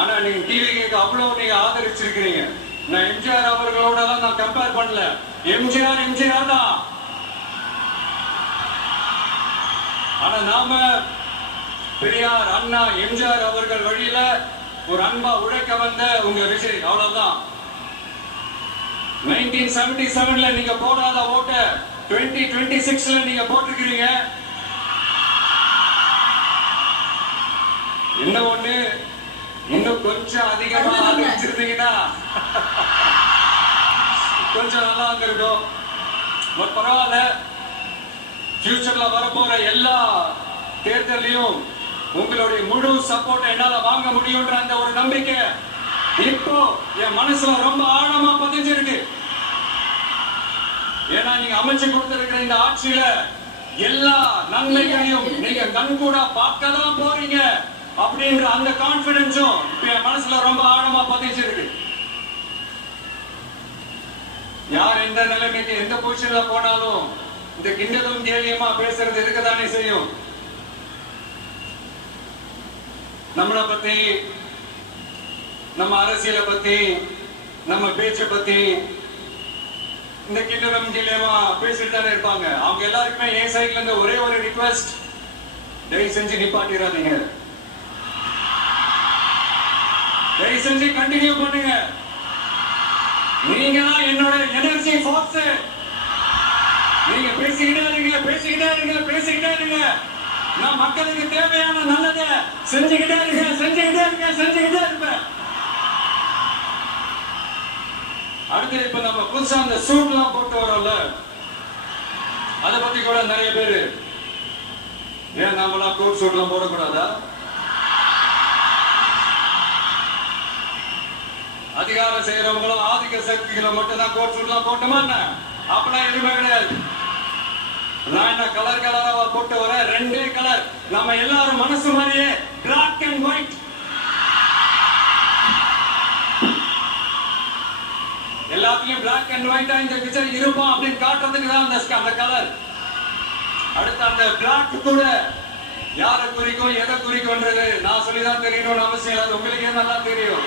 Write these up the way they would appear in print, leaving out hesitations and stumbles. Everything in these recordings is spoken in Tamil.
ஆனா நீங்க டிவிக்கு அவ்வளவு நீங்க ஆதரிச்சிருக்கிறீங்க. நான் எம்ஜிஆர் அவர்களோட நான் கம்பேர் பண்ணல. எம்ஜிஆர் தான். ஆனா நாம பெரியார், அண்ணா, எம்ஜிஆர் அவர்கள் வழியில ஒரு அன்பா உழைக்க வந்த உங்க விஜய், அவ்வளவுதான். 1977ல நீங்க போடாத ஓட்ட 2026ல நீங்க போட்டிருக்கிறீங்க. என்ன ஒண்ணு, இன்னும் கொஞ்சம் அதிகமா ஆதரிச்சிருந்தீங்கன்னா கொஞ்சம் நல்லா இருந்திருக்கும். பரவாயில்ல, ஃபியூச்சர்ல வரப்போற எல்லா தேர்தலையும் உங்களுடைய முழு சப்போர்ட் என்னால வாங்க முடியும்ன்ற அந்த ஒரு நம்பிக்கை இப்போ என் மனசுல ரொம்ப ஆழமா பதிஞ்சிருக்கு. ஏன்னா நீங்க அமைச்சு கொடுத்திருக்கிற இந்த ஆட்சியில எல்லா நன்மைகளையும் நீங்க கண்கூடா பார்க்கதான் போறீங்க அப்படின்ற அந்த கான்பிடன்ஸும் என் மனசுல ரொம்ப ஆழமா பதிஞ்சிருக்கு. யார் எந்த நிலைமைக்கு எந்த பொசிஷன்ல போனாலும் இந்த கிண்டலும் கேலியமா பேசுறது இருக்கதானே செய்யும். நம்மளை பத்தி, நம்ம அரசியலை பத்தி, நம்ம பேச்சை பத்தி இந்த கிண்டலும் கேலியமா பேசிட்டு தானே இருப்பாங்க. அவங்க எல்லாருக்குமே என் சைட்ல இருந்து ஒரே ஒரு ரிக்வெஸ்ட், தயவு செஞ்சு நிப்பாட்டிடாதீங்க. தயவு செஞ்சு கண்டினியூ பண்ணுங்க. நீங்க தான் என்னோட எனர்ஜி ஃபோர்ஸ். நீங்க பேசிக்கிட்டே இருங்க. நான் மக்களுக்கு தேவையான நல்லதை செஞ்சுக்கிட்டே இருப்பேன். அடுத்து இப்ப நம்ம புதுசா அந்த சூட் எல்லாம் போட்டு வரோம்ல, அதை பத்தி கூட நிறைய பேரு, ஏன் நாமெல்லாம் கோட் சூட் எல்லாம் போடக்கூடாதா? அதிகாரம் செய்யறவங்களும் ஆதிக்க சக்திகளை மட்டும் தான் கோட் சூட் எல்லாம் போட்டோமா? அப்படிலாம் எதுவுமே கிடையாது. நான் என்ன கலர் கலரா போட்டு வர, ரெண்டே கலர், நம்ம எல்லாரும் மனசு மாதிரியே பிளாக் அண்ட் ஒயிட். எல்லாத்துலயும் பிளாக் அண்ட் ஒயிட்டா இந்த விஜய் இருப்பான் அப்படின்னு காட்டுறதுக்கு தான் அந்த கலர். அடுத்து அந்த பிளாக் கூட யாரை குறிக்கும் எதை குறிக்கும்ன்றது நான் சொல்லிதான் தெரியணும்னு அவசியம் இல்லை. உங்களுக்கே நல்லா தெரியும்.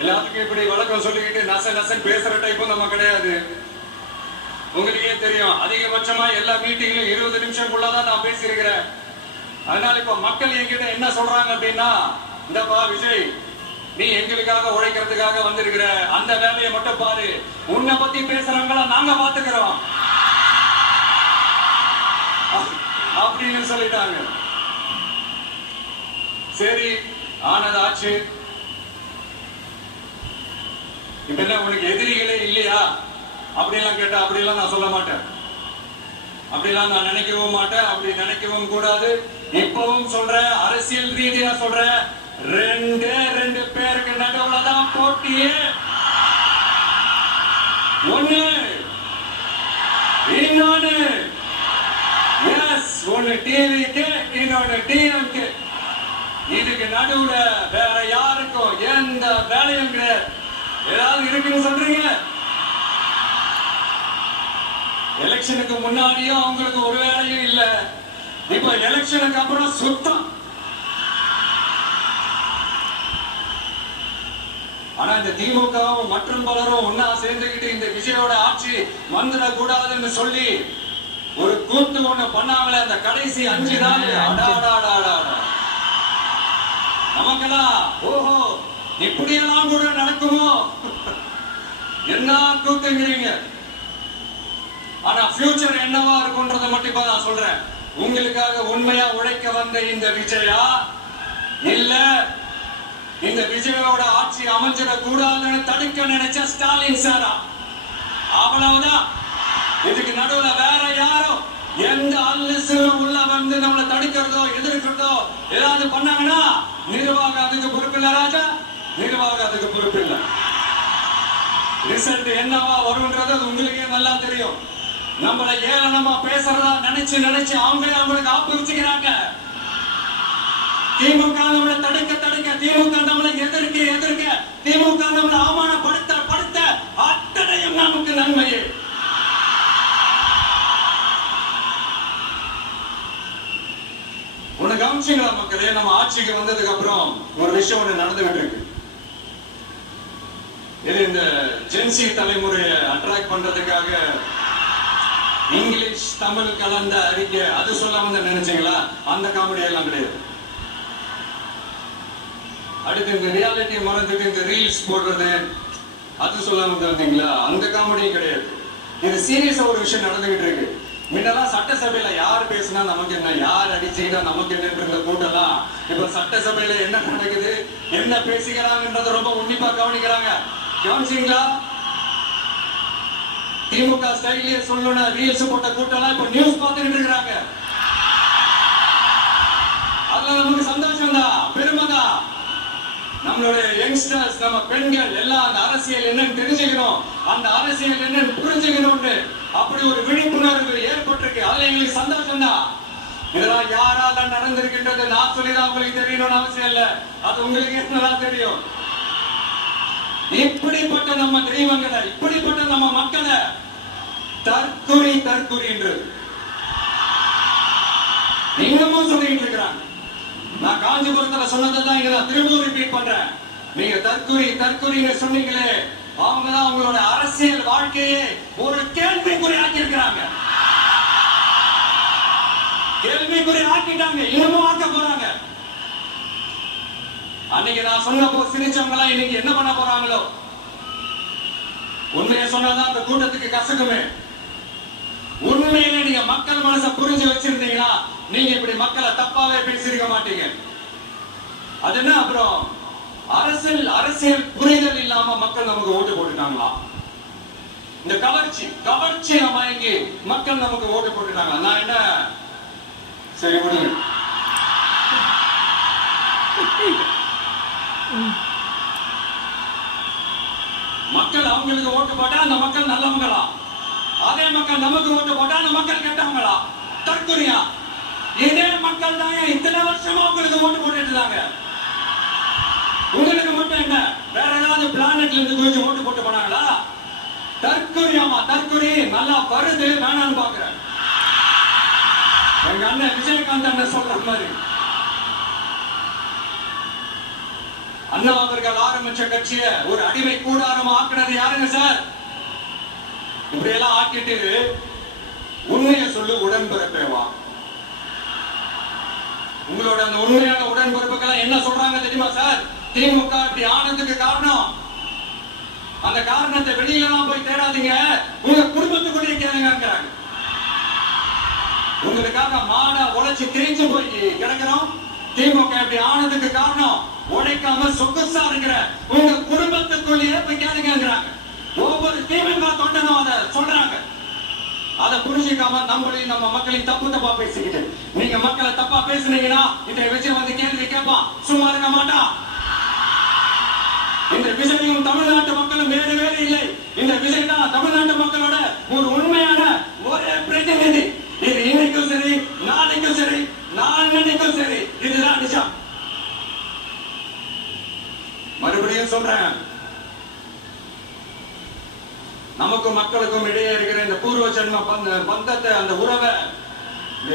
எல்லாத்துக்கும் இப்படி வழக்கம் சொல்லிக்கிட்டு நசன் பேசுற டைப்பும் நம்ம கிடையாது. உங்களுக்கே தெரியும், அதிகபட்சமா எல்லா மீட்டிங்லயும் 20 நிமிஷம்குள்ளதான் நான் பேசியிருக்கிறேன். அதனால இப்ப மக்கள் என்கிட்ட என்ன சொல்றாங்க அப்படின்னா, இந்தப்பா விஜய், நீ எங்களுக்காக உழைக்கிறதுக்காக வந்திருக்கிற, அந்த வேலையை மட்டும் பாரு, உன்னை பத்தி பேசுறவங்கள நாங்க பாத்துக்கிறோம் அப்படின்னு சொல்லிட்டாங்க. சரி, ஆனது ஆச்சு. இப்ப என்ன உனக்கு எதிரிகளே இல்லையா அப்படிலாம் கேட்டா, அப்படிலாம் நான் சொல்ல மாட்டேன். அப்படிலாம் நான் நினைக்கவும் மாட்டேன். அப்படி நினைக்கவும் கூடாது. இப்பவும் சொல்றேன், அரசியல் ரீதியா சொல்றேன், ரெண்டு பேருக்கு நடுவுல தான் போட்டியே. ஒண்ணு இன்னொன்னு, எஸ், ஒண்ணு டிவிக்கு, இன்னொன்னு டிஎம்கே. இதுக்கு நடுவுல வேற யாருக்கும் எந்த வேலையும் கிடையாது. ஏதாவது இருக்குன்னு சொல்றீங்க? எலெக்ஷனுக்கு முன்னாடியும் அவங்களுக்கு ஒரு வேலையும் இல்ல. இப்ப எலெக்ஷனுக்கு அப்புறம் சுத்தம். ஆனா இந்த திமுகவும் மற்றும் பலரும் ஒன்னா சேர்ந்துகிட்டு இந்த விஜயோட ஆட்சி வந்துடக்கூடாதுன்னு சொல்லி ஒரு கூத்து ஒண்ணு பண்ணாங்களே அந்த கடைசி 5 நாள். நமக்கெல்லாம் ஓஹோ இப்படியெல்லாம் கூட நடக்குமோ என்ன கூத்துங்கிறீங்க. ஆனா ஃபியூச்சர் என்னவா இருக்கும்ன்றதை மட்டும் இப்ப நான் சொல்றேன். உங்களுக்காக உண்மையா உழைக்க வந்த இந்த விஜயா, இல்ல இந்த விஜயோட ஆட்சி அமைஞ்சிட கூடாதுன்னு தடுக்க நினைச்ச ஸ்டாலின் சாரா? அவ்வளவுதான். இதுக்கு நடுவுல வேற யாரும் எந்த அல்லுசும் உள்ள வந்து நம்மளை தடுக்கிறதோ எதிர்க்கிறதோ ஏதாவது பண்ணாங்கன்னா நிர்வாகம் அதுக்கு பொறுப்பு இல்ல ராஜா. நிர்வாகம் அதுக்கு பொறுப்பு இல்ல. ரிசல்ட் என்னவா வரும்ன்றது உங்களுக்கே நல்லா தெரியும். நம்மளை ஏளனமா பேசுறதா நினைச்சு அவங்களுக்கு ஆப்பு வச்சுக்கிறாங்க. திமுக நம்மளை தடுக்க, திமுக நம்மளை எதிர்க்க, திமுக நம்மளை அவமானப்படுத்த அத்தனையும் நமக்கு நன்மையே. உன்னை கவனிச்சீங்களா மக்களே? நம்ம ஆட்சிக்கு வந்ததுக்கு அப்புறம் ஒரு விஷயம் ஒண்ணு நடந்துகிட்டு இருக்கு. இது இந்த ஜென்சி தலைமுறையை அட்ராக்ட் பண்றதுக்காக இங்கிலீஷ் தமிழ் கலந்த அறிக்கை அது சொல்லாம நினைச்சீங்களா? அந்த காமெடி எல்லாம் கிடையாது. அடுத்து இந்த ரியாலிட்டி மறந்துட்டு இந்த ரீல்ஸ் போடுறது அது சொல்லாம இருந்தீங்களா? அந்த காமெடியும் கிடையாது. இது சீரியஸா ஒரு விஷயம் நடந்துகிட்டு இருக்கு. முன்னெல்லாம் சட்டசபையில யார் பேசினா நமக்கு என்ன, யார் அடிச்சுக்கிட்டா நமக்கு என்ன கூட்டலாம். இப்ப சட்டசபையில என்ன நடக்குது, என்ன பேசிக்கிறாங்கன்றத ரொம்ப உன்னிப்பா கவனிக்கிறாங்க. கவனிச்சீங்களா? திமுக ஸ்டைலே சொல்லணும் ரீல்ஸ் போட்ட கூட்டம்லாம் இப்ப நியூஸ் பார்த்துக்கிட்டு இருக்கிறாங்க. அதுல நமக்கு சந்தோஷம் தான், பெருமை தான். நம்மளுடைய யங்ஸ்டர்ஸ், நம்ம பெண்கள் எல்லாம் அந்த அரசியல் என்னன்னு தெரிஞ்சுக்கணும், அந்த அரசியல் என்னன்னு புரிஞ்சுக்கணும்னு அப்படி ஒரு விழிப்புணர்வு ஏற்பட்டிருக்கு. அதுல எங்களுக்கு சந்தோஷம் தான். இதெல்லாம் யாரால நடந்திருக்கின்றது நான் சொல்லிதான் உங்களுக்கு தெரியணும்னு அவசியம் இல்ல, அது உங்களுக்கு என்னதான் தெரியும். இப்படிப்பட்ட நம்ம தெய்வங்களை, இப்படிப்பட்ட நம்ம மக்களை தற்குறி தற்குறி என்று இன்னமும் சொல்லிட்டு இருக்கிறாங்க. நான் காஞ்சிபுரத்துல சொன்னதான் இங்க நான் திரும்ப ரிப்பீட் பண்றேன். நீங்க தற்குறி தற்குறின்னு சொன்னீங்களே, அவங்கதான் அவங்களோட அரசியல் வாழ்க்கையே ஒரு கேள்விக்குறி ஆக்கி இருக்கிறாங்க. கேள்விக்குறி ஆக்கிட்டாங்க, இன்னமும் ஆக்க போறாங்க. அன்னைக்கு நான் சொன்னப்போ சிரிச்சவங்க எல்லாம் இன்னைக்கு என்ன பண்ண போறாங்களோ. உண்மையை சொன்னாதான் அந்த கூட்டத்துக்கு கசக்குமே. உண்மையிலே நீங்க மக்கள் மனசை புரிஞ்சு வச்சிருந்தீங்கன்னா நீங்க இப்படி மக்களை தப்பாவே பேசிருக்க மாட்டீங்க. அது என்ன அப்புறம் அரசியல் புரிதல் இல்லாம மக்கள் நமக்கு ஓட்டு போட்டுட்டாங்களா? இந்த கவர்ச்சி மயங்கி மக்கள் நமக்கு ஓட்டு போட்டுட்டாங்க. நான் என்ன சரி முடியும். மக்கள் அவங்களுக்கு ஓட்டு போட்டா அந்த மக்கள் நல்லவங்களா? அதே மக்கள் நமக்கு ஓட்டு போட்டா அந்த மக்கள் கெட்டவங்களா? தற்குறியா? இதே மக்கள் தான் இத்தனை வருஷமா உங்களுக்கு ஓட்டு போட்டுட்டு இருந்தாங்க. உங்களுக்கு மட்டும் என்ன வேற ஏதாவது பிளானட்ல இருந்து குறிச்சு ஓட்டு போட்டு போனாங்களா? தற்குறியாமா? தற்குறி நல்லா வருது வேணான்னு பாக்குறேன். எங்க அண்ணன் விஜயகாந்த் அண்ணன் சொல்ற மாதிரி அண்ணா அவர்கள் ஆரம்பிச்ச கட்சியை ஒரு அடிமை கூடாரம் ஆக்குனது யாருங்க சார்? இப்படி எல்லாம் ஆக்கிட்டு உண்மையை சொல்லு உடன்பிறப்பேவா. உங்களோட அந்த உண்மையான உடன்பிறப்புகள் என்ன சொல்றாங்க தெரியுமா சார்? திமுக இப்படி ஆனதுக்கு காரணம், அந்த காரணத்தை வெளியிலாம் போய் தேடாதீங்க, உங்க குடும்பத்துக்குள்ளேயே கேளுங்கிறாங்க. உங்களுக்காக மாட உழைச்சு திரிஞ்சு போய் கிடக்கிறோம். திமுக இப்படி ஆனதுக்கு காரணம் உழைக்காம சொகுசா இருக்கிற உங்க குடும்பத்துக்குள்ளேயே போய் கேளுங்கிறாங்க. ஒவ்வொரு திமுக தொண்டனும் அதை சொல்றாங்க. அதை புரிஞ்சுக்காம நம்மளையும் நம்ம மக்களையும் தப்பா பேசிக்கிட்டு நீங்க மக்களை தப்பா பேசுனீங்கன்னா இந்த விஜய் வந்து கேள்வி கேட்பான், சும்மா இருக்க மாட்டான். இந்த விஜயும் தமிழ்நாட்டு மக்களும் வேறு வேறு இல்லை. இந்த விஜய் தான் தமிழ்நாட்டு மக்களோட ஒரு உண்மையான ஒரே பிரதிநிதி. இது இன்னைக்கும் சரி, நாளைக்கும் சரி, நாளைக்கும் சரி, இதுதான் நிஜம். மறுபடியும் சொல்றேன், நமக்கும் மக்களுக்கும் இடையே இருக்கிற இந்த பூர்வ ஜென்ம பந்தத்தை, அந்த உறவை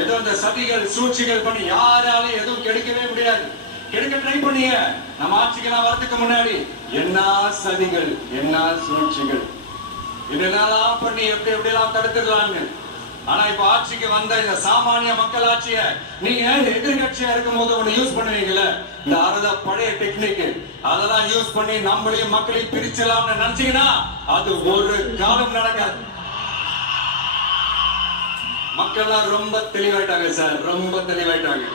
ஏதோ இந்த சதிகள் சூழ்ச்சிகள் பண்ணி யாராலும் எதுவும் கெடுக்கவே முடியாது. கெடுக்க ட்ரை பண்ணீங்க. நம்ம ஆட்சிக்கு நான் வரதுக்கு முன்னாடி என்ன சதிகள், என்ன சூழ்ச்சிகள், இதெல்லாம் பண்ணி எப்படி எல்லாம் தடுத்துடலான்னு. ஆனா இப்ப ஆட்சிக்கு வந்த இந்த சாமானிய மக்கள் ஆட்சிய நீங்க எதிர்கட்சியா இருக்கும் போது ஒண்ணு யூஸ் பண்ணுவீங்கல்ல, இந்த அறுத பழைய டெக்னிக், அதெல்லாம் யூஸ் பண்ணி நம்மளையும் மக்களையும் பிரிச்சலாம்னு நினைச்சீங்கன்னா அது ஒரு காலம் நடக்காது. மக்கள்லாம் ரொம்ப தெளிவாயிட்டாங்க சார், ரொம்ப தெளிவாயிட்டாங்க.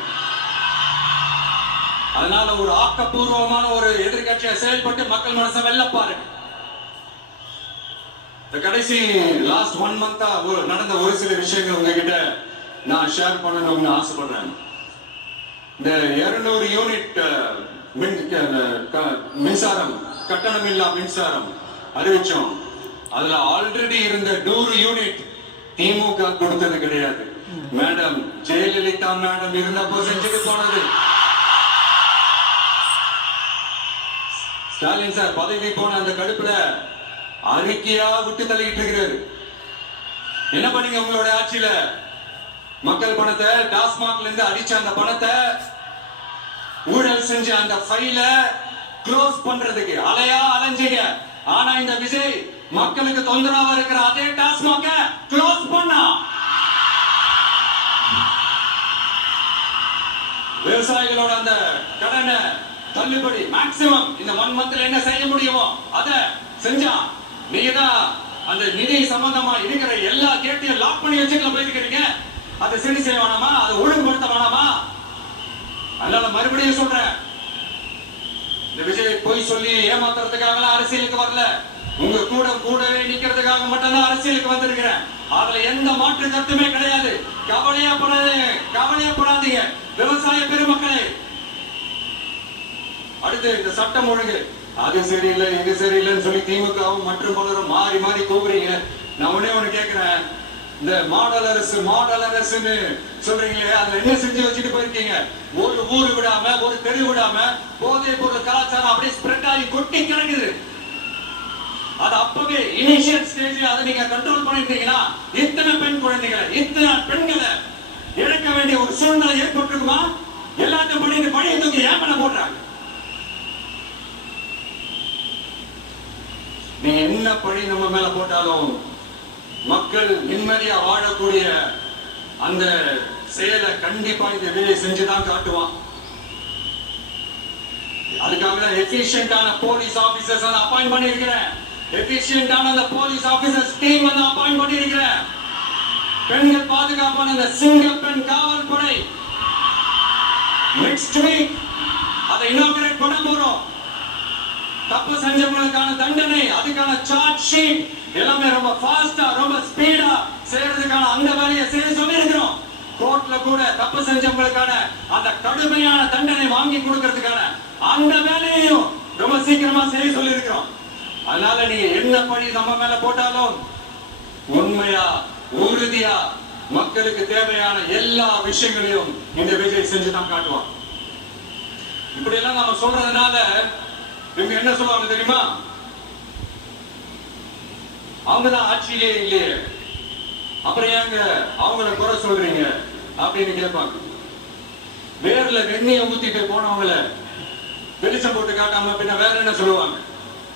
அதனால ஒரு ஆக்கப்பூர்வமான ஒரு எதிர்கட்சியை செயல்பட்டு மக்கள் மனசை வெல்ல பாருங்க. கடைசி லாஸ்ட் 1 மந்தா நடந்த ஒரு சில விஷயங்கள் உங்ககிட்ட நான் ஷேர் பண்ணணும்னு ஆசைப்படுறேன். இந்த 200 யூனிட் மின்சாரம், கட்டணமில்லா மின்சாரம் அறிவிச்சோம். அதுல ஆல்ரெடி இருந்த 100 யூனிட் திமுக கொடுத்தது கிடையாது. மேடம் ஜெயலலிதா மேடம் இருந்தப்போ செஞ்சுட்டு போனது. ஸ்டாலின் சார் பதவி போன அந்த கடுப்புல அறிக்கையா விட்டு தள்ளிட்டு இருக்கிறாரு. என்ன பண்ணீங்க உங்களோட ஆட்சியில? மக்கள் பணத்தை டாஸ்மாக்ல இருந்து அடிச்ச அந்த பணத்தை ஊழல் செஞ்ச அந்த ஃபைல க்ளோஸ் பண்றதுக்கு அலையா அலைஞ்சீங்க. ஆனா இந்த விஜய் மக்களுக்கு தொந்தரவா இருக்கிற அதே டாஸ்மாக க்ளோஸ் பண்ணா. விவசாயிகளோட அந்த கடனை தள்ளுபடி மேக்சிமம் இந்த 1 மந்த்ல என்ன செய்ய முடியுமோ அத செஞ்சான். நீங்க தான் அந்த நிதி சம்பந்தமா இருக்கிற எல்லா கேட்டையும் லாக் பண்ணி வச்சுட்டு போயிருக்கிறீங்க. அதை சரி செய்ய வேணாமா? அதை ஒழுங்குபடுத்த வேணாமா? அதனால மறுபடியும் சொல்றேன், இந்த விஜய் பொய் சொல்லி ஏமாத்துறதுக்காக அரசியலுக்கு வரல. உங்க கூடவே நிக்கிறதுக்காக மட்டும்தான் அரசியலுக்கு வந்திருக்கிறேன். அதுல எந்த மாற்று கருத்துமே கிடையாது. கவலையப்படாதீங்க விவசாய பெருமக்களே. அடுத்து இந்த சட்டம் ஒழுங்கு அது சரியில்லை இது சரியில்லைன்னு சொல்லி திமுகவும் மற்றும் பலரும் மாறி மாறி கூப்பிடுறீங்க. நான் ஒண்ணு கேட்கிறேன், இந்த மாடல் அரசுன்னு சொல்றீங்களே, அதுல என்ன செஞ்சு வச்சுட்டு போயிருக்கீங்க? ஒரு ஊரு விடாம ஒரு தெரு விடாம போதைப் பொருள் கலாச்சாரம் அப்படியே ஸ்ப்ரெட் ஆகி கொட்டி கிடக்குது. அது அப்பவே இனிஷியல் ஸ்டேஜ்ல அதை நீங்க கண்ட்ரோல் பண்ணிருந்தீங்கன்னா இத்தனை பெண் குழந்தைகளை இத்தனை பெண்களை இழக்க வேண்டிய ஒரு சூழ்நிலை ஏற்பட்டிருக்குமா? எல்லாத்தையும் பண்ணிட்டு பழைய தூக்கி ஏன் பண்ண போடுறாங்க? நீ என்ன பழி நம்ம மேல போட்டாலும் மக்கள் நிம்மதியா வாழக்கூடிய அந்த செயலை கண்டிப்பா இந்த விஜய் செஞ்சுதான் காட்டுவான். அதுக்காக தான் எஃபிஷியன்டான போலீஸ் ஆபீசர்ஸ் அப்பாயிண்ட் பண்ணிருக்கிறேன். எஃபிஷியன்டான அந்த போலீஸ் ஆபீசர்ஸ் டீம் வந்து அப்பாயிண்ட் பண்ணிருக்கிறேன். பெண்கள் பாதுகாப்பான அந்த சிங்க பெண் காவல் படை நெக்ஸ்ட் வீக் அதை இனாகரேட் பண்ண போறோம். தப்பு செஞ்சவங்களுக்கான தண்டனை, அதுக்கான சார்ஜ் ஷீட் எல்லாமே ரொம்ப ஃபாஸ்டா ரொம்ப ஸ்பீடா செய்யறதுக்கான அந்த வேலையை செய்ய சொல்லி இருக்கிறோம். கோர்ட்ல கூட தப்பு செஞ்சவங்களுக்கான அந்த கடுமையான தண்டனை வாங்கி கொடுக்கிறதுக்கான அந்த வேலையையும் ரொம்ப சீக்கிரமா செய்ய சொல்லி இருக்கிறோம். அதனால நீங்க என்ன பழி நம்ம மேல போட்டாலும் உண்மையா உறுதியா மக்களுக்கு தேவையான எல்லா விஷயங்களையும் இந்த விஜய் செஞ்சுதான் காட்டுவான். இப்படி எல்லாம் நம்ம சொல்றதுனால இவங்க என்ன சொல்லுவாங்க தெரியுமா? அவங்கதான் ஆட்சியிலே இல்லையே, அப்புறம் ஏங்க அவங்கள குறை சொல்றீங்க அப்படின்னு கேட்பாங்க. வேர்ல வெண்ணிய ஊத்திட்டு போனவங்கள வெளிச்சம் போட்டு காட்டாம பின்ன வேற என்ன சொல்லுவாங்க?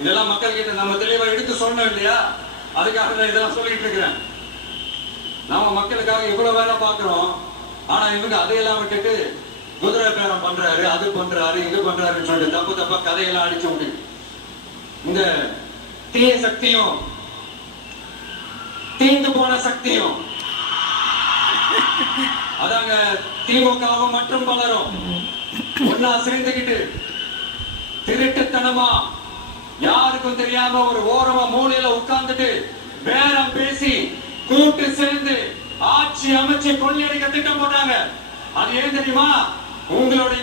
இதெல்லாம் மக்கள் கிட்ட நம்ம தெளிவா எடுத்து சொல்லணும் இல்லையா? அதுக்காக தான் இதெல்லாம் சொல்லிட்டு இருக்கிறேன். நாம மக்களுக்காக இவ்வளவு வேலை பார்க்கிறோம். ஆனா இவங்க அதையெல்லாம் விட்டுட்டு குதிரை பேரம் பண்றாரு, அது பண்றாரு, இது பண்றாருன்னு சொல்லிட்டு தப்பா கதையெல்லாம் அடிச்சு விட்டு இந்த தீய சக்தியும் தீந்து போன சக்தியும் அதாங்க திமுகவும் மற்றும் பலரும் ஒன்னா சேர்ந்துகிட்டு திருட்டுத்தனமா யாருக்கும் தெரியாம ஒரு ஓரமா மூலையில உட்கார்ந்துட்டு பேரம் பேசி கூட்டு சேர்ந்து ஆட்சி அமைச்சு கொள்ளையடிக்க திட்டம் போட்டாங்க. அது ஏன் தெரியுமா? உங்களுடைய